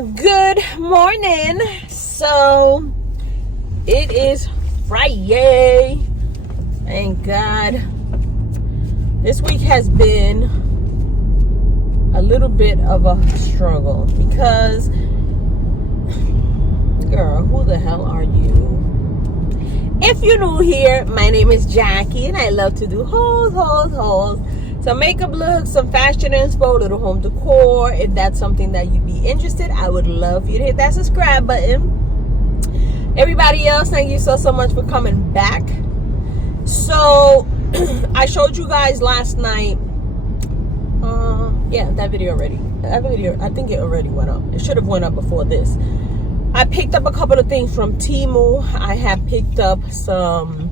Good morning. So it is Friday. Thank God. This week has been a little bit of a struggle because, girl, who the hell are you? If you're new here, my name is Jackie and I love to do hauls. Some makeup looks, some fashion inspo, little home decor. If that's something that you'd be interested, I would love for you to hit that subscribe button. Everybody else, thank you so much for coming back. So I showed you guys last night. Yeah, that video, I think it already went up. It should have went up before this. I picked up a couple of things from Temu. I have picked up some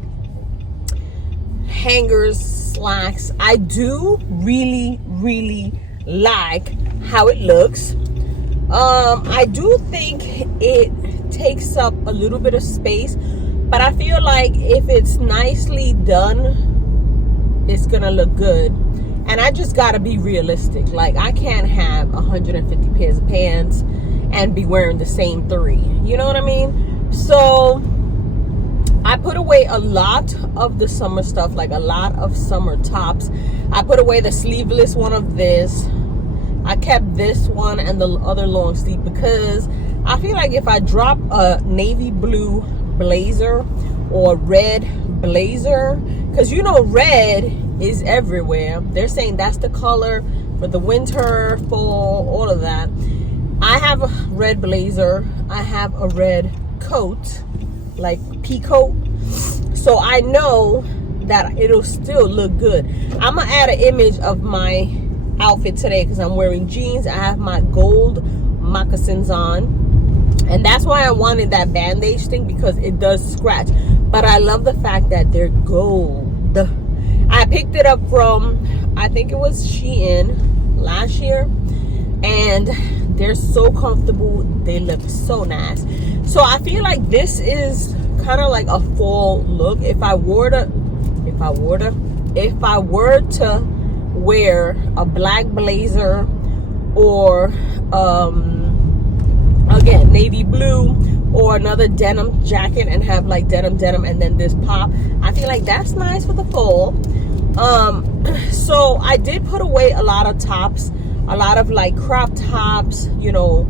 hangers, slacks. I do really like how it looks. I do think it takes up a little bit of space, but I feel like if it's nicely done, it's gonna look good. And I just gotta be realistic. Like, I can't have 150 pairs of pants and be wearing the same 3. You know what I mean? So I put away a lot of the summer stuff, like a lot of summer tops. I put away the sleeveless one of this. I kept this one and the other long sleeve because I feel like if I drop a navy blue blazer or red blazer, because you know red is everywhere. They're saying that's the color for the winter, fall, all of that. I have a red blazer. I have a red coat, like pea coat. So I know that it'll still look good. I'm gonna add an image of my outfit today because I'm wearing jeans. I have my gold moccasins on. And that's why I wanted that bandage thing, because it does scratch. But I love the fact that they're gold. I picked it up from, I think it was Shein last year. And they're so comfortable. They look so nice. So I feel like this is kind of like a fall look. If I were to wear a black blazer or again navy blue or another denim jacket and have like denim and then this pop, I feel like that's nice for the fall. So I did put away a lot of tops, a lot of like crop tops. You know,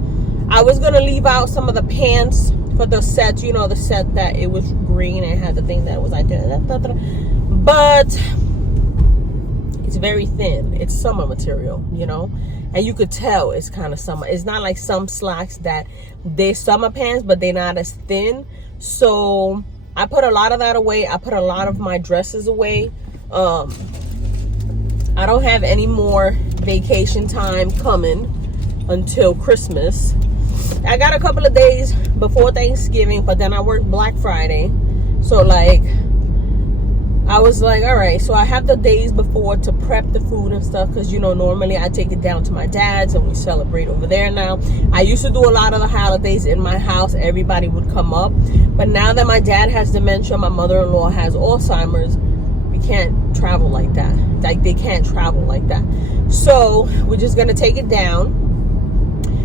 I was gonna leave out some of the pants for the set, you know, the set that it was green and had the thing that was like but it's very thin. It's summer material, you know, and you could tell it's kind of summer. It's not like some slacks that they're summer pants, but they're not as thin. So I put a lot of that away. I put a lot of my dresses away. I don't have any more vacation time coming until Christmas. I got a couple of days before Thanksgiving, but then I work Black Friday. So like, I was like, all right, so I have the days before to prep the food and stuff, because you know normally I take it down to my dad's and we celebrate over there now. I used to do a lot of the holidays in my house. Everybody would come up, but now that my dad has dementia, my mother-in-law has Alzheimer's, we can't travel like that. Like, they can't travel like that. So we're just gonna take it down.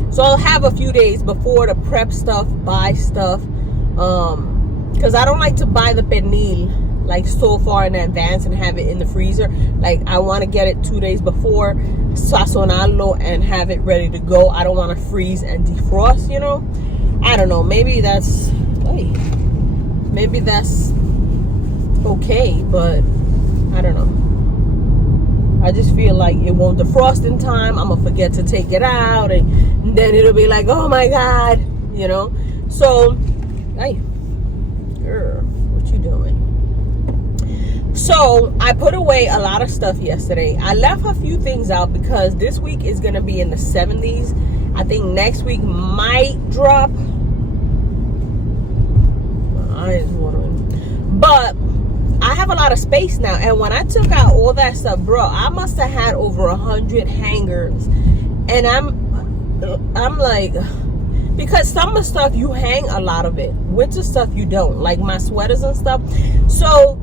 So I'll have a few days before to prep stuff, buy stuff, because I don't like to buy the pernil like so far in advance and have it in the freezer. Like, I want to get it 2 days before, sazonarlo, and have it ready to go. I don't want to freeze and defrost, you know. I don't know, maybe that's okay, but I don't know. I just feel like it won't defrost in time. I'm gonna forget to take it out, and then it'll be like, oh my God, you know. So, hey, girl, what you doing? So I put away a lot of stuff yesterday. I left a few things out because this week is gonna be in the 70s. I think next week might drop. My eyes watering, but I have a lot of space now. And when I took out all that stuff, bro, I must have had over 100 hangers. And I'm like, because summer stuff you hang a lot of it, winter stuff you don't, like my sweaters and stuff. So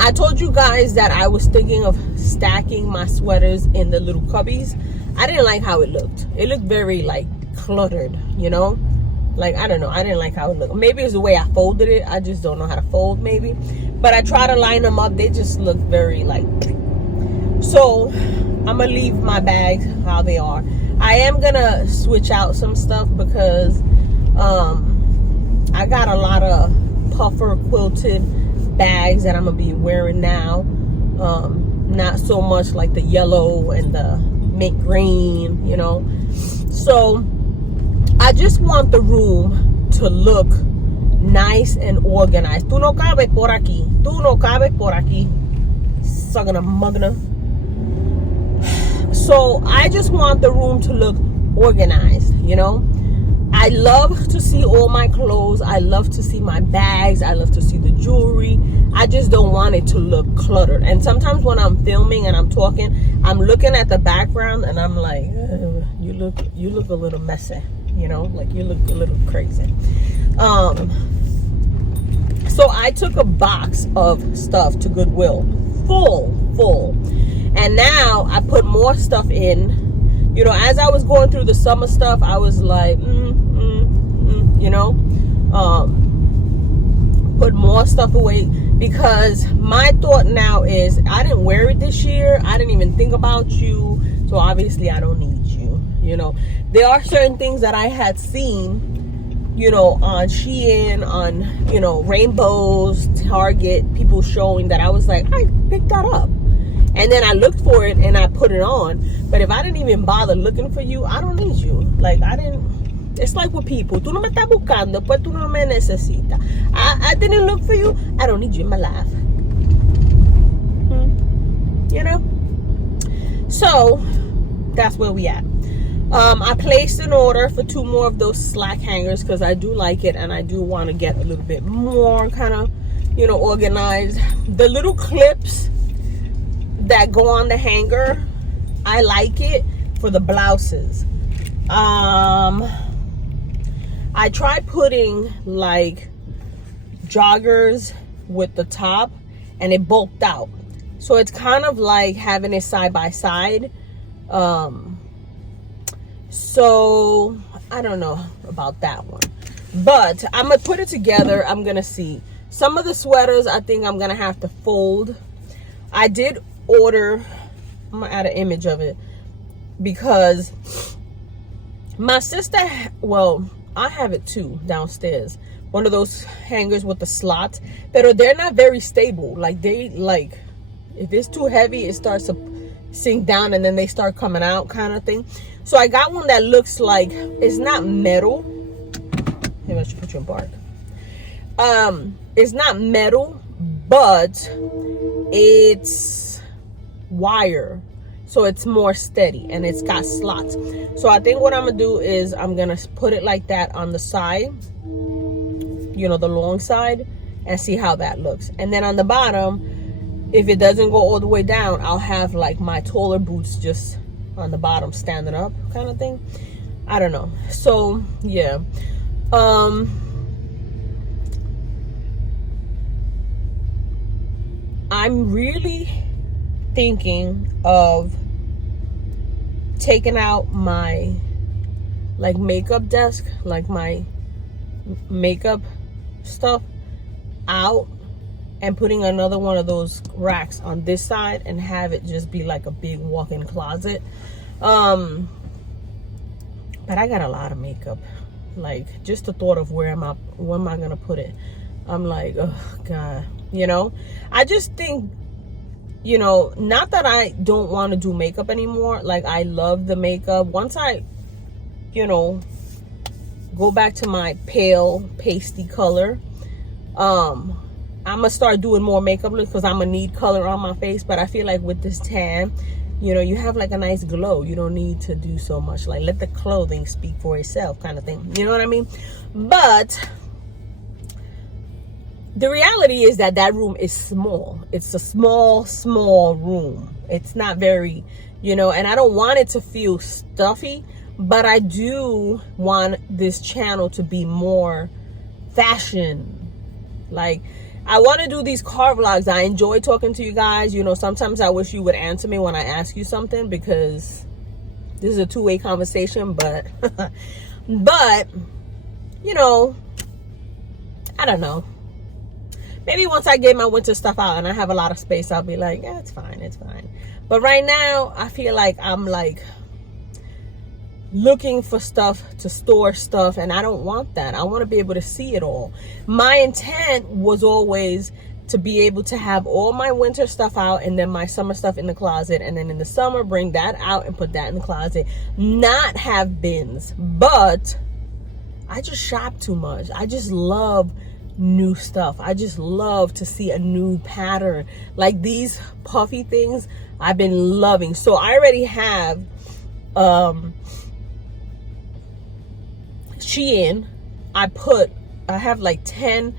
I told you guys that I was thinking of stacking my sweaters in the little cubbies. I didn't like how it looked. It looked very like cluttered, you know? Like, I don't know, I didn't like how it looked. Maybe it's the way I folded it. I just don't know how to fold, maybe. But I try to line them up. They just look very like, so I'm gonna leave my bags how they are. I am gonna switch out some stuff because I got a lot of puffer quilted bags that I'm gonna be wearing now. Not so much like the yellow and the mint green, you know. So I just want the room to look nice and organized. Tú no cabes por aquí. Tú no cabes por aquí. Sagana mugna. So I just want the room to look organized, you know. I love to see all my clothes. I love to see my bags. I love to see the jewelry. I just don't want it to look cluttered. And sometimes when I'm filming and I'm talking, I'm looking at the background and I'm like, you look a little messy, you know, like you look a little crazy. So I took a box of stuff to Goodwill, full. And now I put more stuff in. You know, as I was going through the summer stuff, I was like, you know, put more stuff away, because my thought now is I didn't wear it this year. I didn't even think about you. So obviously I don't need you. You know, there are certain things that I had seen, you know, on Shein, on, you know, Rainbows, Target, people showing that I was like, I picked that up. And then I looked for it and I put it on. But if I didn't even bother looking for you, I don't need you. Like, I didn't. It's like with people. Tú no me estás buscando, pues tú no me necesitas. I didn't look for you. I don't need you in my life. You know? So, that's where we at. I placed an order for 2 more of those slack hangers because I do like it and I do want to get a little bit more kind of, you know, organized. The little clips that go on the hanger, I like it for the blouses. I tried putting like joggers with the top and it bulked out, so it's kind of like having it side by side. So I don't know about that one, but I'm gonna put it together. I'm gonna see. Some of the sweaters I think I'm gonna have to fold. I did order, I'm gonna add an image of it, because my sister, well, I have it too downstairs, one of those hangers with the slots, but they're not very stable. Like, they, like, if it's too heavy, it starts to sink down and then they start coming out kind of thing. So I got one that looks like, it's not metal. Maybe I should put you in bark. It's not metal, but it's wire, so it's more steady and it's got slots. So I think what I'm gonna do is I'm gonna put it like that on the side, you know, the long side, and see how that looks. And then on the bottom, if it doesn't go all the way down, I'll have like my taller boots just on the bottom standing up kind of thing. I don't know. So yeah, I'm really thinking of taking out my like makeup desk, like my makeup stuff out, and putting another one of those racks on this side and have it just be like a big walk-in closet. But I got a lot of makeup. Like, just the thought of where am I gonna put it, I'm like, oh God, you know. I just think, you know, not that I don't want to do makeup anymore. Like, I love the makeup. Once I, you know, go back to my pale pasty color, I'm gonna start doing more makeup looks because I'm gonna need color on my face. But I feel like with this tan, you know, you have like a nice glow. You don't need to do so much. Like, let the clothing speak for itself kind of thing. You know what I mean? But the reality is that that room is small. It's a small room. It's not very, you know, and I don't want it to feel stuffy, but I do want this channel to be more fashion. Like, I want to do these car vlogs. I enjoy talking to you guys. You know, sometimes I wish you would answer me when I ask you something, because this is a two-way conversation, but but you know, I don't know. Maybe once I get my winter stuff out and I have a lot of space, I'll be like, yeah, it's fine, it's fine. But right now, I feel like I'm like looking for stuff to store stuff, and I don't want that. I want to be able to see it all. My intent was always to be able to have all my winter stuff out and then my summer stuff in the closet, and then in the summer bring that out and put that in the closet, not have bins. But I just shop too much. I just love new stuff. I just love to see a new pattern. Like these puffy things I've been loving. So I already have Shein. I have like 10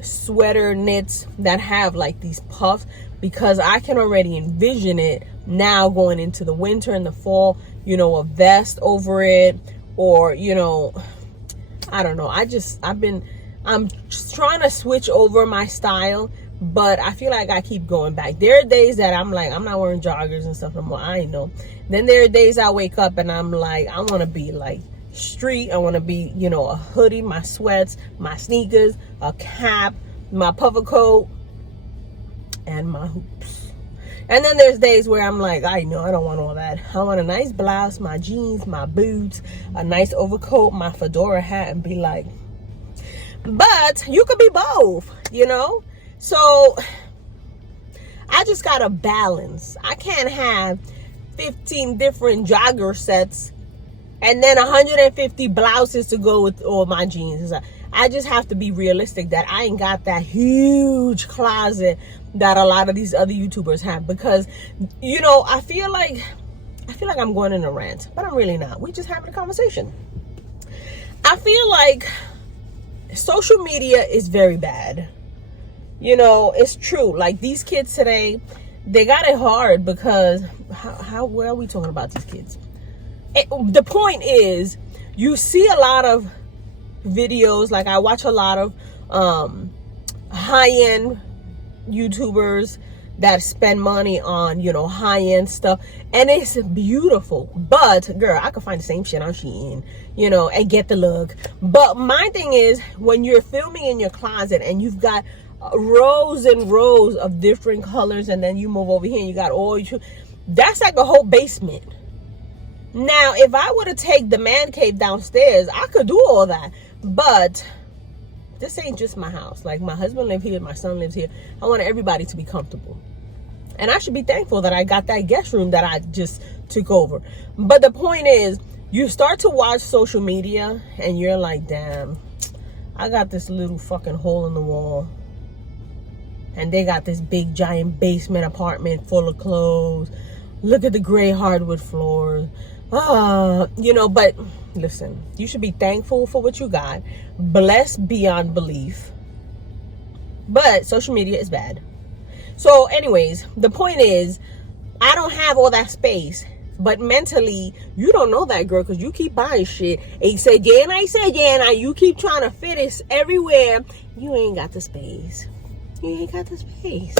sweater knits that have like these puffs, because I can already envision it now going into the winter and the fall, you know, a vest over it, or, you know, I don't know. I'm just trying to switch over my style, but I feel like I keep going back. There are days that I'm like, I'm not wearing joggers and stuff no more. I know. Then there are days I wake up and I'm like, I want to be like street. I want to be, you know, a hoodie, my sweats, my sneakers, a cap, my puffer coat, and my hoops. And then there's days where I'm like, I know, I don't want all that. I want a nice blouse, my jeans, my boots, a nice overcoat, my fedora hat, and be like, but you could be both, you know? So I just got to balance. I can't have 15 different jogger sets and then 150 blouses to go with all my jeans. I just have to be realistic that I ain't got that huge closet that a lot of these other YouTubers have, because, you know, I feel like I'm going in a rant, but I'm really not. We just having a conversation. I feel like social media is very bad. You know, it's true. Like these kids today, they got it hard because where are we talking about these kids? The point is, you see a lot of videos. Like I watch a lot of high-end YouTubers that spend money on, you know, high-end stuff, and it's beautiful. But girl, I could find the same shit on Shein, you know, and get the look. But my thing is, when you're filming in your closet and you've got rows and rows of different colors, and then you move over here and you got all you, that's like a whole basement. Now if I were to take the man cave downstairs, I could do all that, but this ain't just my house. Like my husband lives here, my son lives here. I want everybody to be comfortable, and I should be thankful that I got that guest room that I just took over. But the point is, you start to watch social media and you're like, damn, I got this little fucking hole in the wall, and they got this big giant basement apartment full of clothes. Look at the gray hardwood floors. You know, but listen, you should be thankful for what you got. Blessed beyond belief. But social media is bad. So anyways, the point is, I don't have all that space. But mentally, you don't know that, girl, because you keep buying shit. And you say, yeah, and I said, yeah, and I, you keep trying to fit it everywhere. You ain't got the space. You ain't got the space.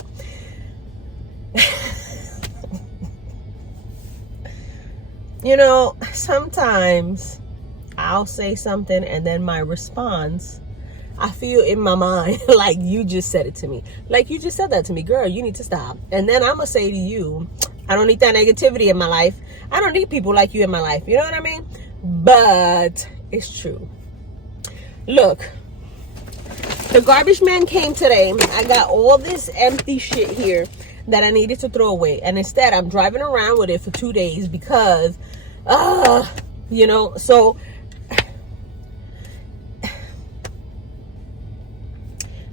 You know, sometimes I'll say something and then my response, I feel in my mind like you just said it to me. Like you just said that to me, girl, you need to stop. And then I'm going to say to you, I don't need that negativity in my life. I don't need people like you in my life. You know what I mean? But it's true. Look, the garbage man came today. I got all this empty shit here that I needed to throw away. And instead, I'm driving around with it for 2 days because, you know, so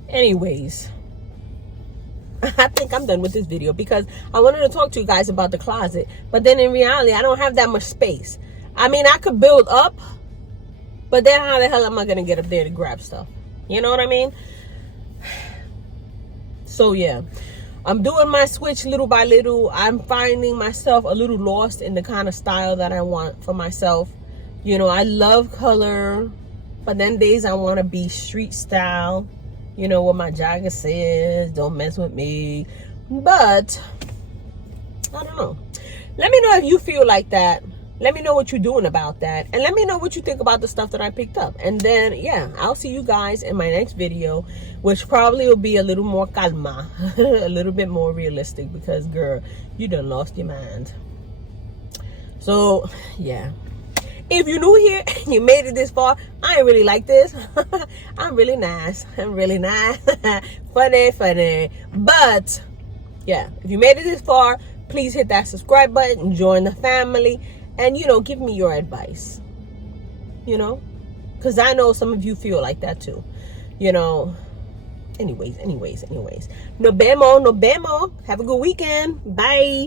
anyways, I think I'm done with this video because I wanted to talk to you guys about the closet. But then in reality, I don't have that much space. I mean, I could build up, but then how the hell am I going to get up there to grab stuff? You know what I mean? So yeah, I'm doing my switch little by little. I'm finding myself a little lost in the kind of style that I want for myself. You know, I love color, but then days I want to be street style. You know what my jogger says, don't mess with me. But I don't know. Let me know if you feel like that. Let me know what you're doing about that. And let me know what you think about the stuff that I picked up. And then, yeah, I'll see you guys in my next video, which probably will be a little more calma, a little bit more realistic, because, girl, you done lost your mind. So, yeah. If you're new here and you made it this far, I ain't really like this. I'm really nice. I'm really nice. Funny. But, yeah, if you made it this far, please hit that subscribe button, join the family, and, you know, give me your advice. You know? Because I know some of you feel like that too. You know? Anyways. No bemo. Have a good weekend. Bye.